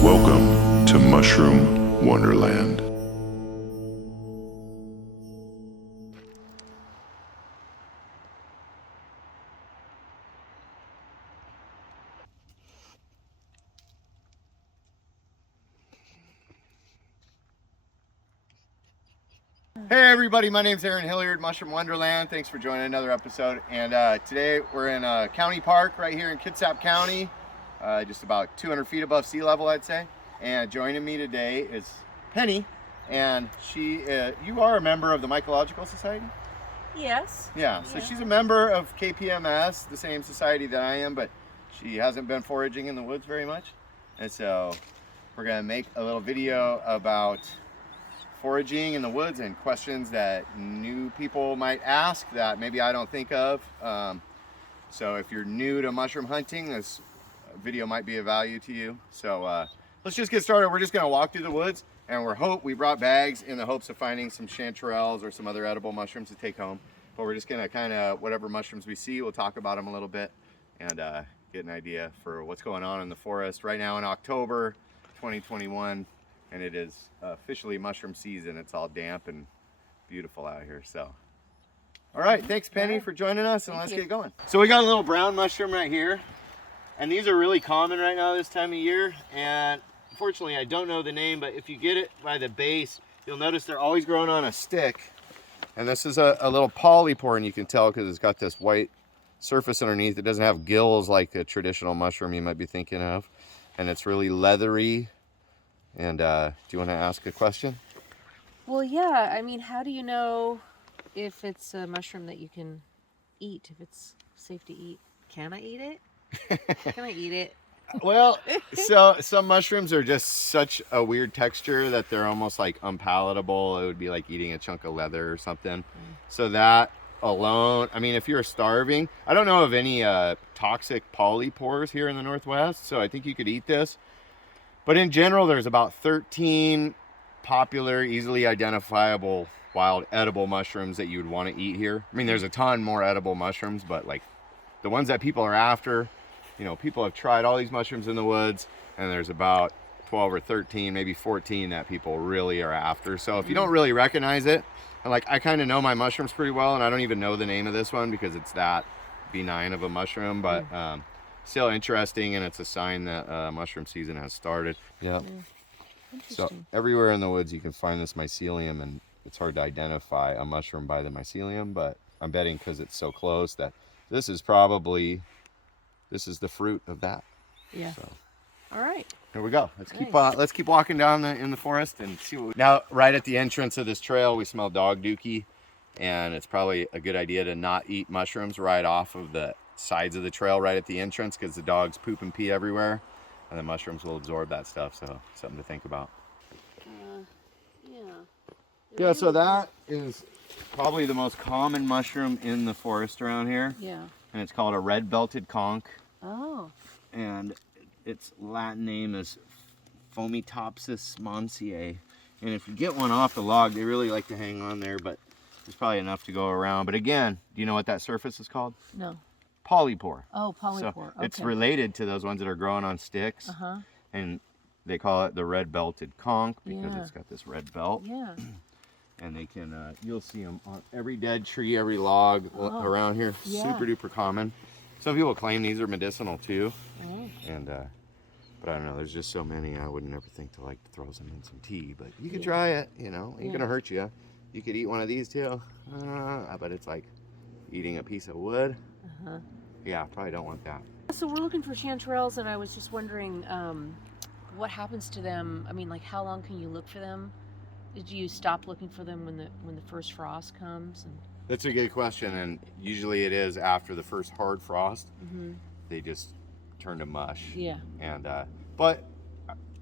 Welcome to Mushroom Wonderland. Hey everybody, my name's Aaron Hilliard, Mushroom Wonderland. Thanks for joining another episode. And today we're in a county park right here in Kitsap County, just about 200 feet above sea level, I'd say. And joining me today is Penny, and you are a member of the Mycological Society? Yes. Yeah, so she's a member of KPMS, the same society that I am, but she hasn't been foraging in the woods very much. And so we're gonna make a little video about foraging in the woods and questions that new people might ask that maybe I don't think of. So if you're new to mushroom hunting, this video might be of value to you. So let's just get started. We're just gonna walk through the woods, and we brought bags in the hopes of finding some chanterelles or some other edible mushrooms to take home. But we're just gonna kind of, whatever mushrooms we see, we'll talk about them a little bit and get an idea for what's going on in the forest right now in October 2021. And it is officially mushroom season. It's all damp and beautiful out here. So, all right, thanks Penny for joining us, and let's get going. So we got a little brown mushroom right here, and these are really common right now this time of year. And unfortunately, I don't know the name, but if you get it by the base, you'll notice they're always growing on a stick. And this is a little polypore, and you can tell because it's got this white surface underneath. It doesn't have gills like a traditional mushroom you might be thinking of, and it's really leathery. And do you want to ask a question? Well, yeah. I mean, how do you know if it's a mushroom that you can eat, if it's safe to eat? Can I eat it? Can I eat it? Well, so some mushrooms are just such a weird texture that they're almost like unpalatable. It would be like eating a chunk of leather or something. So that alone, I mean, if you're starving, I don't know of any toxic polypores here in the Northwest, so I think you could eat this. But in general, there's about 13 popular, easily identifiable wild edible mushrooms that you would want to eat here. I mean, there's a ton more edible mushrooms, but like the ones that people are after, you know, people have tried all these mushrooms in the woods, and there's about 12 or 13, maybe 14 that people really are after. So if you don't really recognize it, and like I kind of know my mushrooms pretty well, and I don't even know the name of this one because it's that benign of a mushroom, but still interesting, and it's a sign that mushroom season has started. Yeah. So everywhere in the woods you can find this mycelium, and it's hard to identify a mushroom by the mycelium, but I'm betting because it's so close that this is the fruit of that. Yeah. So. All right. Here we go. Let's keep walking down in the forest and see what now right at the entrance of this trail we smell dog dookie, and it's probably a good idea to not eat mushrooms right off of the sides of the trail right at the entrance, because the dogs poop and pee everywhere, and the mushrooms will absorb that stuff. So something to think about. Yeah, so that is probably the most common mushroom in the forest around here. Yeah. And it's called a red-belted conch. Oh. And its Latin name is Fomitopsis Mounceae. And if you get one off the log, they really like to hang on there, but there's probably enough to go around. But again, do you know what that surface is called? No. Polypore. Oh, polypore. So okay. It's related to those ones that are growing on sticks. And they call it the red-belted conch because it's got this red belt. Yeah. And they can, you'll see them on every dead tree, every log around here. Yeah. Super duper common. Some people claim these are medicinal too. And, but I don't know, there's just so many, I would never think to like throw some in some tea, but you could try it, you know, ain't gonna hurt you. You could eat one of these too. But it's like eating a piece of wood. Yeah, probably don't want that. So we're looking for chanterelles, and I was just wondering what happens to them. I mean, like, how long can you look for them? Did you stop looking for them when the first frost comes? That's a good question, and usually it is after the first hard frost. They just turn to mush. Yeah. And but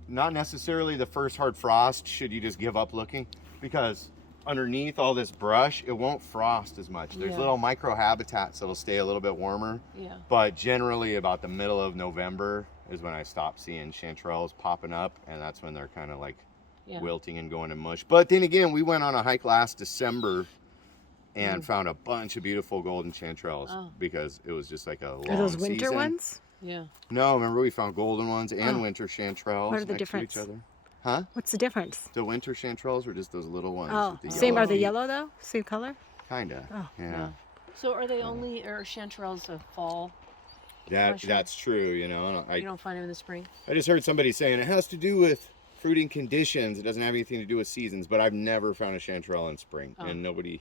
not necessarily the first hard frost should you just give up looking, because underneath all this brush, it won't frost as much. There's little micro habitats that'll stay a little bit warmer. Yeah. But generally about the middle of November is when I stop seeing chanterelles popping up, and that's when they're kind of like wilting and going to mush. But then again, we went on a hike last December, and found a bunch of beautiful golden chanterelles because it was just like a long season. Are those winter ones? Yeah. No, remember we found golden ones and winter chanterelles What are the next difference? to each other. Huh? What's the difference? The winter chanterelles were just those little ones. Oh, with the same. yellow Are they feet. yellow though? Same color? Kinda. Oh. Yeah. So are they only, or chanterelles a fall? That's true, you know. And You don't find them in the spring? I just heard somebody saying it has to do with fruiting conditions. It doesn't have anything to do with seasons, but I've never found a chanterelle in spring, and nobody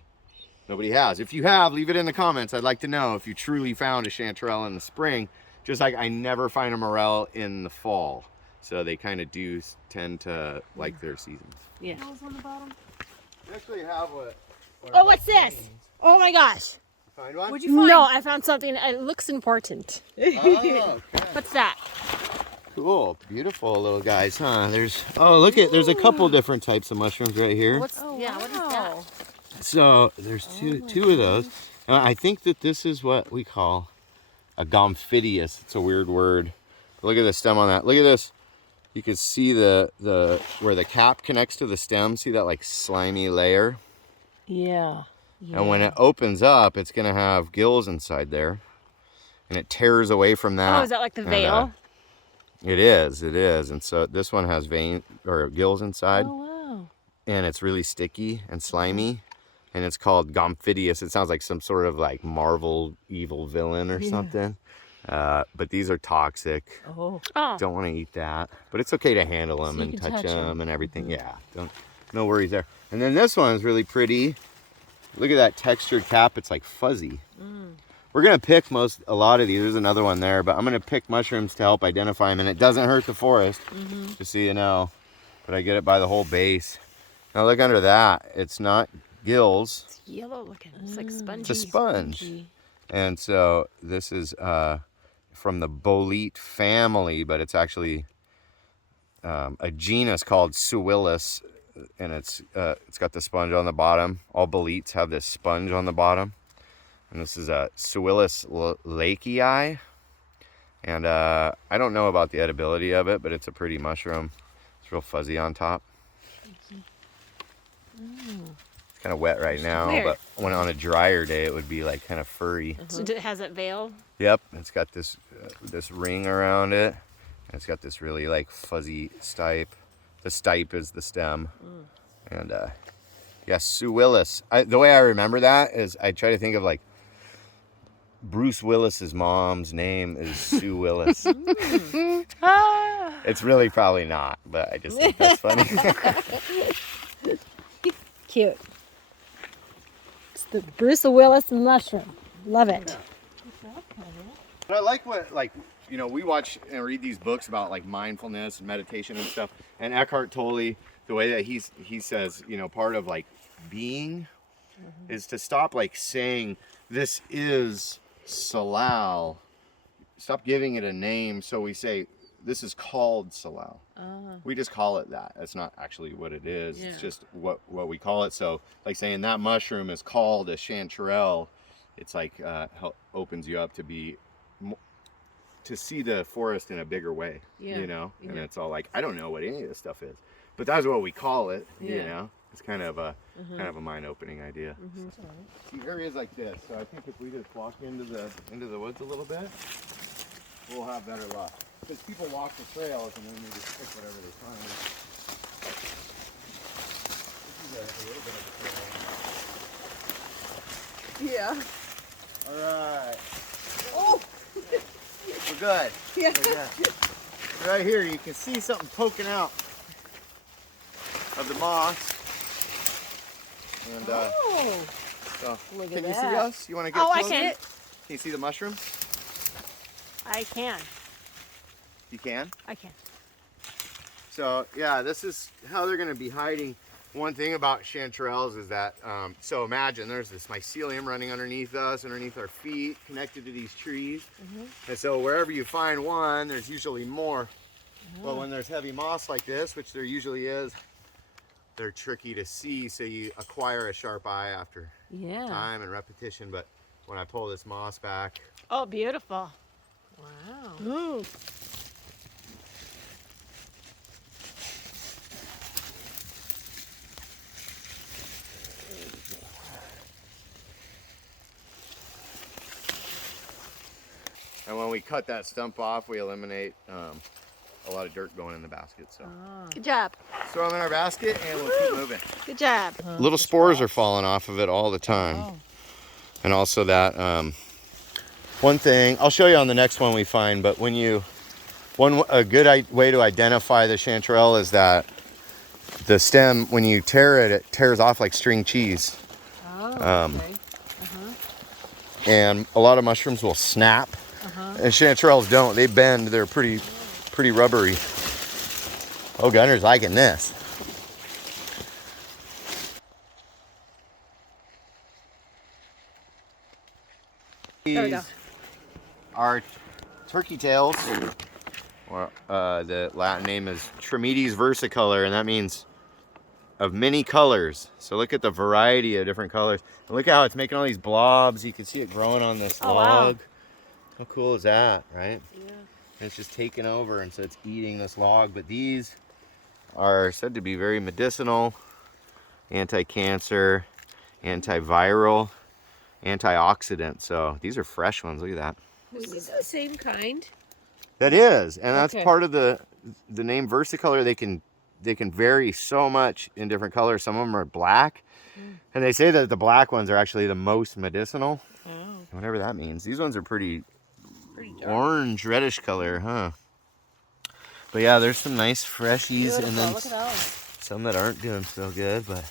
has. If you have, leave it in the comments. I'd like to know if you truly found a chanterelle in the spring, just like I never find a morel in the fall. So they kind of do tend to like their seasons. Yeah. On the bottom. We actually have what Oh, what's this? Oh my gosh. Find one? What'd you find? No, I found something. It looks important. Oh, okay. What's that? Cool, beautiful little guys, huh? There's there's a couple different types of mushrooms right here. What is that? So there's two of those. I think that this is what we call a gomphidius. It's a weird word. Look at the stem on that. Look at this. You can see the where the cap connects to the stem. See that like slimy layer? Yeah. And when it opens up, it's gonna have gills inside there, and it tears away from that. Oh, is that like the And, veil? it is. And so this one has gills inside. Oh, wow. And it's really sticky and slimy, and it's called gomphidius. It sounds like some sort of like Marvel evil villain or something. But these are toxic. Oh. Don't want to eat that, but it's okay to handle them So you and can touch touch 'em. them and everything. Yeah, no worries there. And then this one is really pretty. Look at that textured cap. It's like fuzzy. We're gonna pick a lot of these. There's another one there, but I'm gonna pick mushrooms to help identify them, and it doesn't hurt the forest, just so you know. But I get it by the whole base. Now look under that. It's not gills. It's yellow looking. It's like spongy. It's a sponge. And so this is from the bolete family, but it's actually a genus called suillus, and it's got the sponge on the bottom. All boletes have this sponge on the bottom. And this is a Suillus lakei. And I don't know about the edibility of it, but it's a pretty mushroom. It's real fuzzy on top. It's kind of wet right now, Weird. but when on a drier day, it would be like kind of furry. So it has that veil? Yep, it's got this ring around it, and it's got this really like fuzzy stipe. The stipe is the stem, and yeah, Suillus. The way I remember that is I try to think of like Bruce Willis's mom's name is Sue Willis. It's really probably not, but I just think that's funny. Cute. It's the Bruce Willis mushroom. Love it. But I like what, like, you know, we watch and read these books about like mindfulness and meditation and stuff. And Eckhart Tolle, the way that he says, you know, part of like being is to stop like saying this is Salal. Stop giving it a name. So we say this is called Salal. We just call it that. That's not actually what it is. It's just what we call it. So like saying that mushroom is called a chanterelle, it's like opens you up to be to see the forest in a bigger way, you know. And it's all like, I don't know what any of this stuff is, but that's what we call it. You know, it's kind of a mind-opening idea. See areas like this. So I think if we just walk into the woods a little bit, we'll have better luck. Because people walk the trails and then they just pick whatever they find. This is a little bit of a trail. Yeah. All right. Oh! We're good. Yeah. We're good. Right here, you can see something poking out of the moss. And Oh, so, look at can you see that. us? You want to get Oh, I close? can. Can you see the mushrooms? I can. You can. I can. So yeah, this is how they're going to be hiding. One thing about chanterelles is that, so imagine there's this mycelium running underneath us, underneath our feet, connected to these trees. And so wherever you find one, there's usually more. But when there's heavy moss like this, which there usually is, they're tricky to see. So you acquire a sharp eye after time and repetition. But when I pull this moss back, Oh, beautiful. wow. Ooh. And when we cut that stump off, we eliminate a lot of dirt going in the basket. So Good job. throw them in our basket and we'll keep moving. Good job. Little spores are falling off of it all the time. Oh. And also that one thing, I'll show you on the next one we find, but when you, a good way to identify the chanterelle is that the stem, when you tear it, it tears off like string cheese. Oh, okay. And a lot of mushrooms will snap. And chanterelles don't. They bend. They're pretty rubbery. Oh, Gunner's liking this. There we go. These are turkey tails, or the Latin name is Trametes versicolor, and that means of many colors. So look at the variety of different colors. And look how it's making all these blobs. You can see it growing on this log. Wow. How cool is that, right? Yeah. And it's just taking over, and so it's eating this log. But these are said to be very medicinal, anti-cancer, antiviral, antioxidant. So these are fresh ones. Look at that. Is this the same kind? That is, and that's Okay. part of the name Versicolor. They can vary so much in different colors. Some of them are black, and they say that the black ones are actually the most medicinal. Oh, Whatever that means. These ones are pretty dark. orange, reddish color, huh? But yeah, there's some nice freshies, and then Look at those. some that aren't doing so good. But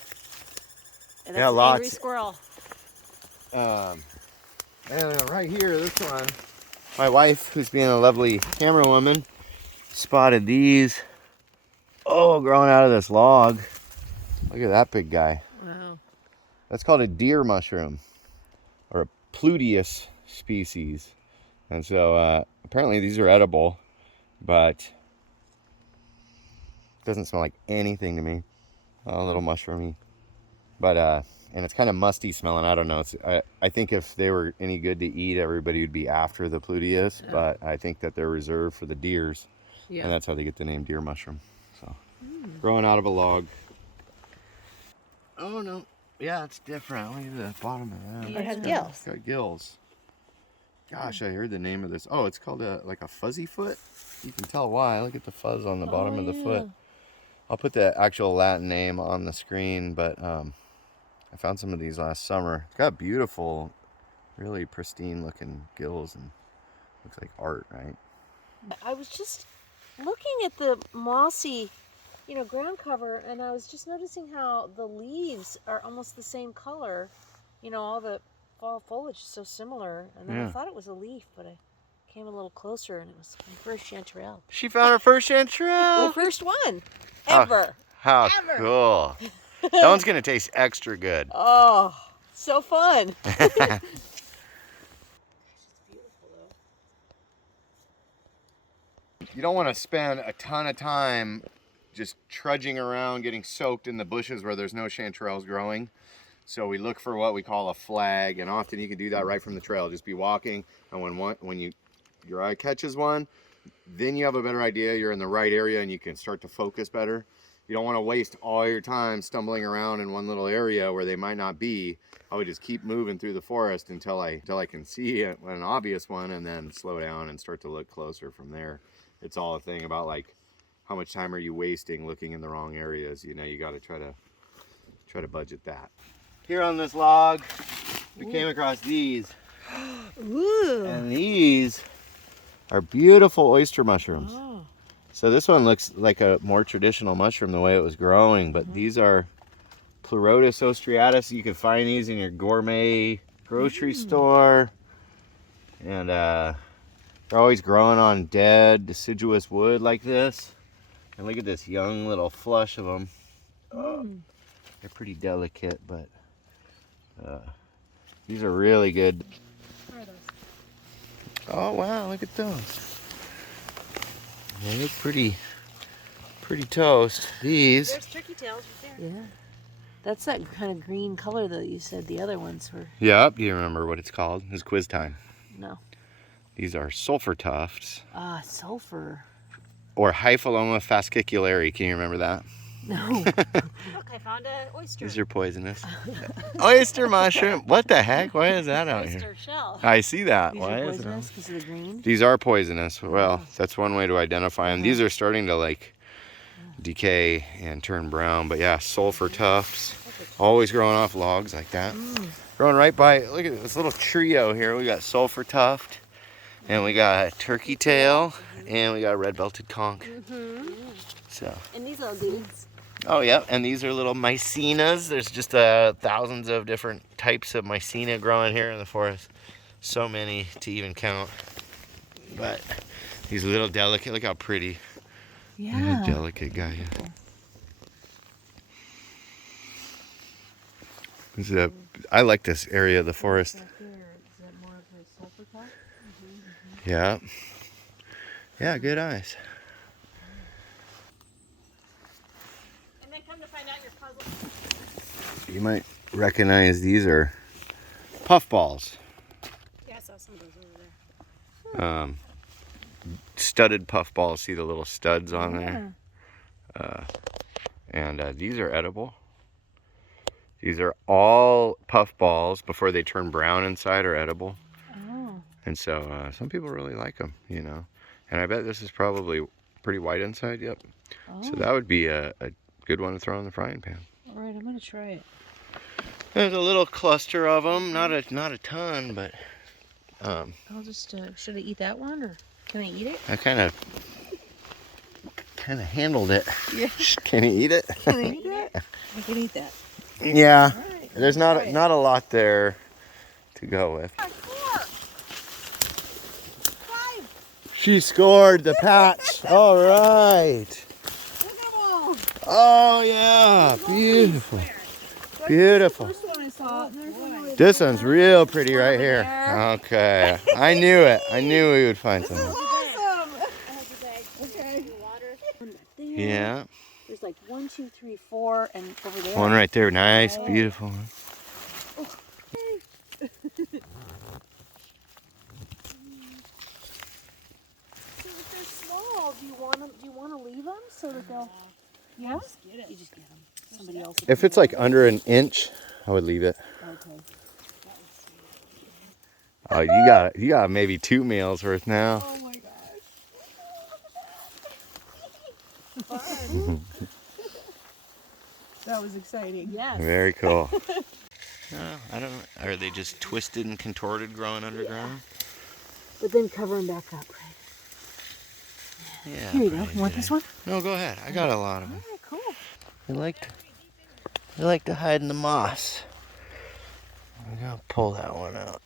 And Yeah, that's an lots. angry squirrel. and right here, this one, my wife, who's being a lovely camera woman, spotted these. Oh, growing out of this log. Look at that big guy. Wow. That's called a deer mushroom, or a Pleuteus species. And so apparently these are edible, but it doesn't smell like anything to me. A little mushroomy. But and it's kind of musty smelling. I don't know. I think if they were any good to eat, everybody would be after the Pleuteus, but I think that they're reserved for the deers. Yeah. And that's how they get the name deer mushroom. So growing out of a log. Oh no. Yeah, it's different. Look at the bottom of that. It has Yeah. gills. It's got gills. Gosh, I heard the name of this. Oh, it's called like a fuzzy foot. You can tell why. Look at the fuzz on the bottom of the foot. I'll put the actual Latin name on the screen, but I found some of these last summer. It's got beautiful, really pristine looking gills, and looks like art, right? I was just looking at the mossy, ground cover, and I was just noticing how the leaves are almost the same color. All the fall foliage is so similar. And then I Yeah. thought it was a leaf, but I came a little closer, and it was my first chanterelle. She found her first My chanterelle. first one Oh. ever. How Ever. cool! That one's gonna taste extra good. Oh, so fun. You don't want to spend a ton of time just trudging around getting soaked in the bushes where there's no chanterelles growing. So we look for what we call a flag, and often you can do that right from the trail. Just be walking, and when your eye catches one, then you have a better idea you're in the right area and you can start to focus better. You don't want to waste all your time stumbling around in one little area where they might not be. I would just keep moving through the forest until I can see an obvious one, and then slow down and start to look closer from there. It's all a thing about like how much time are you wasting looking in the wrong areas. You got to try to budget that. Here on this log, we came across these, Ooh. and these are beautiful oyster mushrooms. Oh. So this one looks like a more traditional mushroom the way it was growing, but these are Pleuteus ostriatus. You can find these in your gourmet grocery store, and they're always growing on dead deciduous wood like this. And look at this young little flush of them. They're pretty delicate, but these are really good. Where are those? Oh wow, look at those. They look pretty toast. These, There's turkey tails right there. Yeah. That's that kind of green color that you said the other ones were. yep, do you remember what it's called? It's quiz time. No. These are sulfur tufts, Ah, sulfur. or Hypholoma fasciculare. Can you remember that? No. Look, I found an oyster. These are poisonous. Oyster mushroom. What the heck? Why is that out here? Oyster shell. I see that. These Why are is it? poisonous because of the green. These are poisonous. Well, that's one way to identify them. These are starting to like decay and turn brown. But yeah, sulfur tufts. Always growing off logs like that. Growing right by, look at this little trio here. We got sulfur tuft, and we got turkey tail, and we got red-belted conch. So. And these little dudes. Oh yeah, and these are little mycenas. There's just thousands of different types of mycena growing here in the forest. So many to even count. But these little delicate, look how pretty. Yeah. Delicate guy. I like this area of the forest. Is that more of the sulfur tuft? Yeah. Yeah, good eyes. And then come to find out your puzzle. You might recognize these are puffballs. Yeah, I saw some of those over there. Studded puffballs. See the little studs on there? And these are edible. These are all puffballs before they turn brown inside are edible. Oh. And so some people really like them, you know. And I bet this is probably pretty white inside. Yep. Oh. So that would be a good one to throw in the frying pan. All right, I'm gonna try it. There's a little cluster of them, not a ton, but I'll just should I eat that one or can I eat it? I kind of handled it. Yeah. Can you eat it? Can I eat that? I can eat that. Yeah. All right, There's not a lot there to go with. 4, 5. She scored the patch. All right. Look at them all. Oh yeah, beautiful. Beautiful. First one I saw. And there's one over This one's real pretty right here. Okay. I knew it. I knew we would find This is something. awesome. Okay. Water. Yeah. There's like 1, 2, 3, 4, and over there. One right there. Nice, beautiful. If they're small, do you want to leave them so that they'll? Yeah. You just get them. Somebody else. If it's like under an inch, I would leave it. Okay. Oh, you got maybe 2 meals worth now. Oh my gosh. That was exciting. Yes. Very cool. I don't know. Are they just twisted and contorted growing underground? But then cover them back up, right? Yeah. Here you go. You want this one? No, go ahead. I got a lot of All them. right, cool. They like to hide in the moss. I'm gonna pull that one out.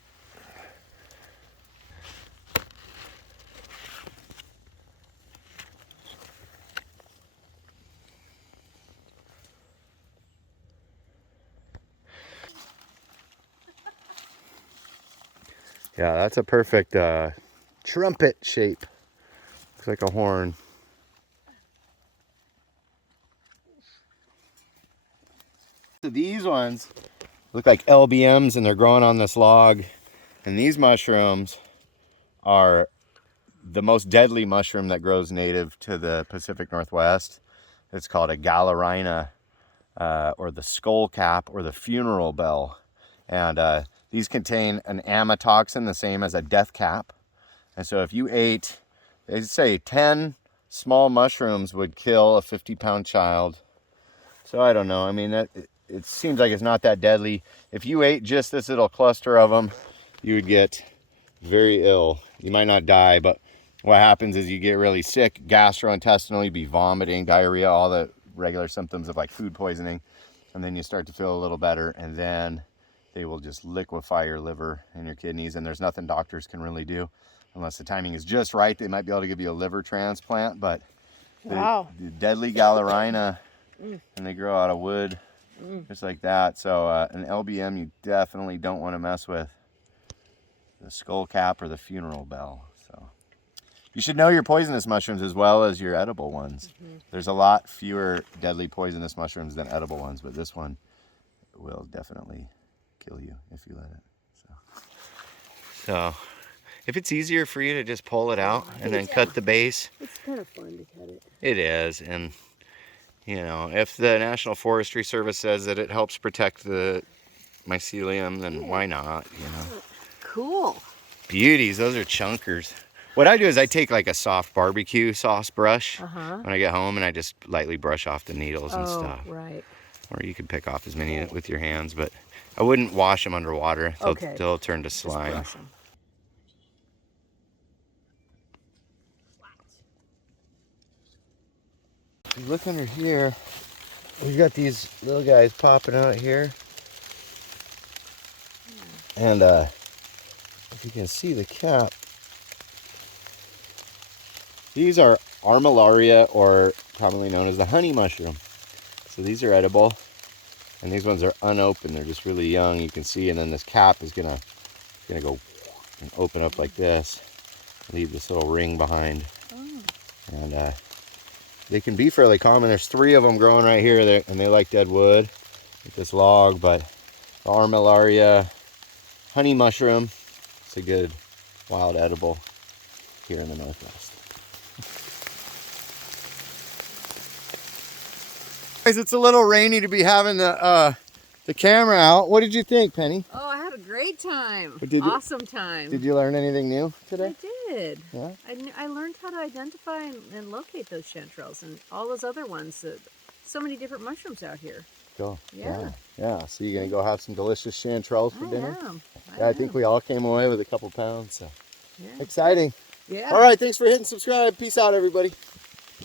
Yeah, that's a perfect trumpet shape. Looks like a horn. So these ones look like LBMs and they're growing on this log. And these mushrooms are the most deadly mushroom that grows native to the Pacific Northwest. It's called a Galerina, or the skull cap, or the funeral bell. And these contain an amatoxin, the same as a death cap. And so if you ate, they say 10 small mushrooms would kill a 50-pound child. So I don't know. I mean, it seems like it's not that deadly. If you ate just this little cluster of them, you would get very ill. You might not die, but what happens is you get really sick, gastrointestinal, you'd be vomiting, diarrhea, all the regular symptoms of like food poisoning. And then you start to feel a little better, and then they will just liquefy your liver and your kidneys, and there's nothing doctors can really do. Unless the timing is just right, they might be able to give you a liver transplant, but the deadly Galerina, and they grow out of wood, just like that. So an LBM you definitely don't want to mess with. The skull cap or the funeral bell. So you should know your poisonous mushrooms as well as your edible ones. There's a lot fewer deadly poisonous mushrooms than edible ones, but this one will definitely kill you if you let it. So if it's easier for you to just pull it out and then cut the base. It's kind of fun to cut it. It is, and You know, if the National Forestry Service says that it helps protect the mycelium, then why not, you know? Cool. Beauties, those are chunkers. What I do is I take like a soft barbecue sauce brush when I get home and I just lightly brush off the needles and stuff. Right. Or you can pick off as many with your hands, but I wouldn't wash them underwater. They'll turn to slime. Just brush 'em. If you look under here, we've got these little guys popping out here. And if you can see the cap, these are Armillaria, or commonly known as the honey mushroom. So these are edible, and these ones are unopened. They're just really young, you can see, and then this cap is gonna go and open up like this, leave this little ring behind. And they can be fairly common. There's 3 of them growing right here, and they like dead wood with this log, but the Armillaria honey mushroom, it's a good wild edible here in the Northwest. Guys, it's a little rainy to be having the camera out. What did you think, Penny? Oh, I had a great time. Awesome time. Did you learn anything new today? I did. Yeah? I learned how to identify and locate those chanterelles and all those other ones. So many different mushrooms out here. Cool. Yeah. Yeah. So you're gonna go have some delicious chanterelles for dinner? I I think we all came away with a couple pounds. So Yeah. exciting. Yeah. All right. Thanks for hitting subscribe. Peace out, everybody.